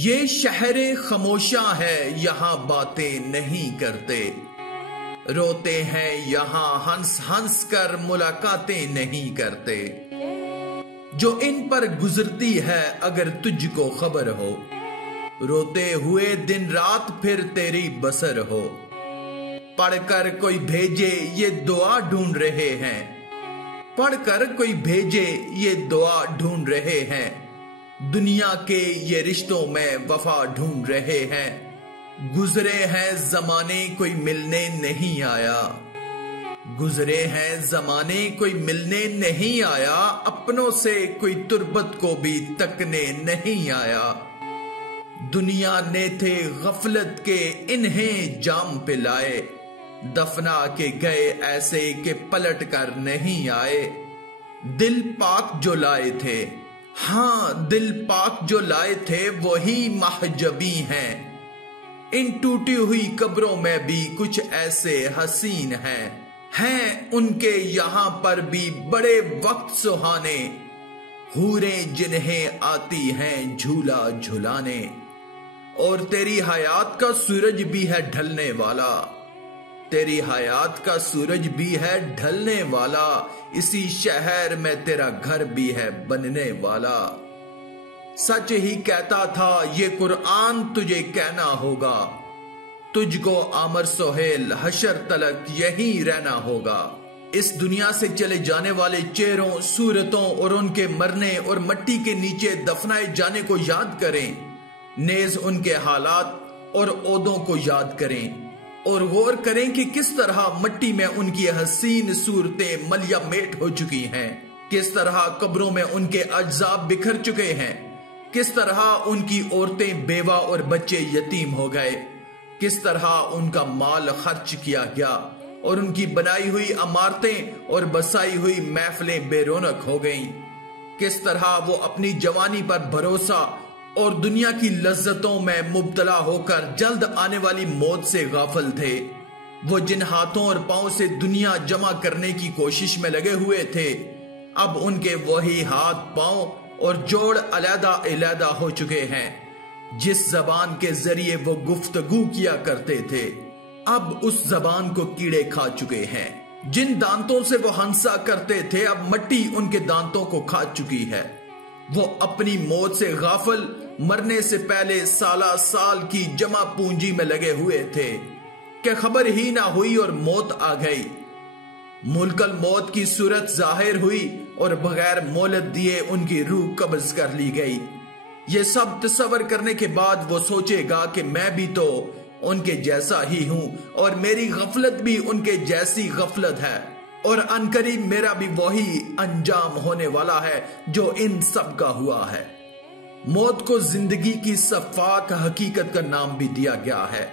ये शहरे खामोशा है, यहाँ बातें नहीं करते। रोते हैं यहाँ हंस हंस कर, मुलाकातें नहीं करते। जो इन पर गुजरती है अगर तुझको खबर हो, रोते हुए दिन रात फिर तेरी बसर हो। पढ़कर कोई भेजे ये दुआ ढूंढ रहे हैं, पढ़कर कोई भेजे ये दुआ ढूंढ रहे हैं। दुनिया के ये रिश्तों में वफा ढूंढ रहे हैं। गुजरे हैं जमाने कोई मिलने नहीं आया, गुजरे हैं जमाने कोई मिलने नहीं आया। अपनों से कोई तुरबत को भी तकने नहीं आया। दुनिया ने थे गफलत के इन्हें जाम पिलाए, दफना के गए ऐसे के पलट कर नहीं आए। दिल पाक जो लाए थे, हाँ दिल पाक जो लाए थे वही महजबी हैं। इन टूटी हुई कब्रों में भी कुछ ऐसे हसीन हैं उनके यहाँ पर भी बड़े वक्त सुहाने। हूरें जिन्हें आती हैं झूला झुलाने। और तेरी हयात का सूरज भी है ढलने वाला, तेरी हयात का सूरज भी है ढलने वाला। इसी शहर में तेरा घर भी है बनने वाला। सच ही कहता था ये कुरान तुझे कहना होगा, तुझको आमर सोहेल हशर तलक यही रहना होगा। इस दुनिया से चले जाने वाले चेहरों, सूरतों और उनके मरने और मट्टी के नीचे दफनाए जाने को याद करें। नेज उनके हालात और ओदों को याद करें और गौर करें कि किस तरह मट्टी में उनकी हसीन सूरतें मलिया मेट हो चुकी हैं। किस तरह कब्रों में उनके अज्जा बिखर चुके हैं। किस तरह उनकी औरतें बेवा और बच्चे यतीम हो गए। किस तरह उनका माल खर्च किया गया और उनकी बनाई हुई इमारतें और बसाई हुई महफिलें बेरौनक हो गईं। किस तरह वो अपनी जवानी पर भरोसा और दुनिया की लज्जतों में मुब्तला होकर जल्द आने वाली मौत से गाफिल थे। वो जिन हाथों और पांव से दुनिया जमा करने की कोशिश में लगे हुए थे, अब उनके वही हाथ पांव और जोड़ अलहदा हो चुके हैं। जिस जबान के जरिए वो गुफ्तगू किया करते थे, अब उस जबान को कीड़े खा चुके हैं। जिन दांतों से वो हंसा करते थे, अब मट्टी उनके दांतों को खा चुकी है। वो अपनी मौत से गाफिल, मरने से पहले साला साल की जमा पूंजी में लगे हुए थे कि खबर ही ना हुई और मौत आ गई। मुल्कल मौत की सूरत जाहिर हुई और बगैर मोहलत दिए उनकी रूह कब्ज कर ली गई। ये सब तस्वर करने के बाद वो सोचेगा कि मैं भी तो उनके जैसा ही हूं और मेरी गफलत भी उनके जैसी गफलत है और अनकरीब मेरा भी वही अंजाम होने वाला है जो इन सब का हुआ है। मौत को जिंदगी की सफाक हकीकत का नाम भी दिया गया है।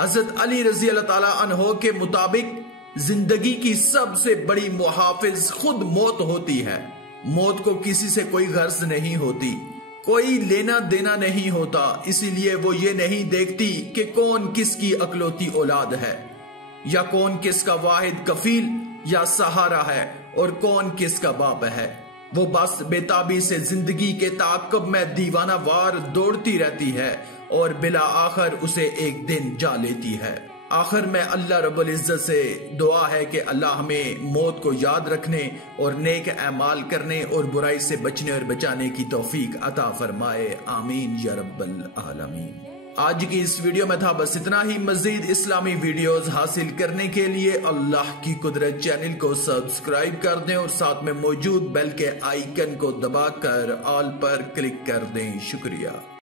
हजरत अली रजी अल्लाह ताला अन्हो के मुताबिक जिंदगी की सबसे बड़ी मुहाफिज खुद मौत होती है। मौत को किसी से कोई गर्ज नहीं होती, कोई लेना देना नहीं होता। इसीलिए वो ये नहीं देखती कि कौन किसकी अकलौती औलाद है या कौन किसका वाहिद कफील या सहारा है और कौन किसका बाप है। वो बस बेताबी से जिंदगी के ताक़ुब में दीवाना वार दौड़ती रहती है और बिला आखिर उसे एक दिन जा लेती है। आखिर में अल्लाह रब्बुल इज्जत से दुआ है कि अल्लाह हमें मौत को याद रखने और नेक अमाल करने और बुराई से बचने और बचाने की तौफीक अता फरमाए। आमीन या रब्बल आलमीन। आज की इस वीडियो में था बस इतना ही। मजीद इस्लामी वीडियोस हासिल करने के लिए अल्लाह की कुदरत चैनल को सब्सक्राइब कर दें और साथ में मौजूद बेल के आइकन को दबाकर ऑल पर क्लिक कर दें। शुक्रिया।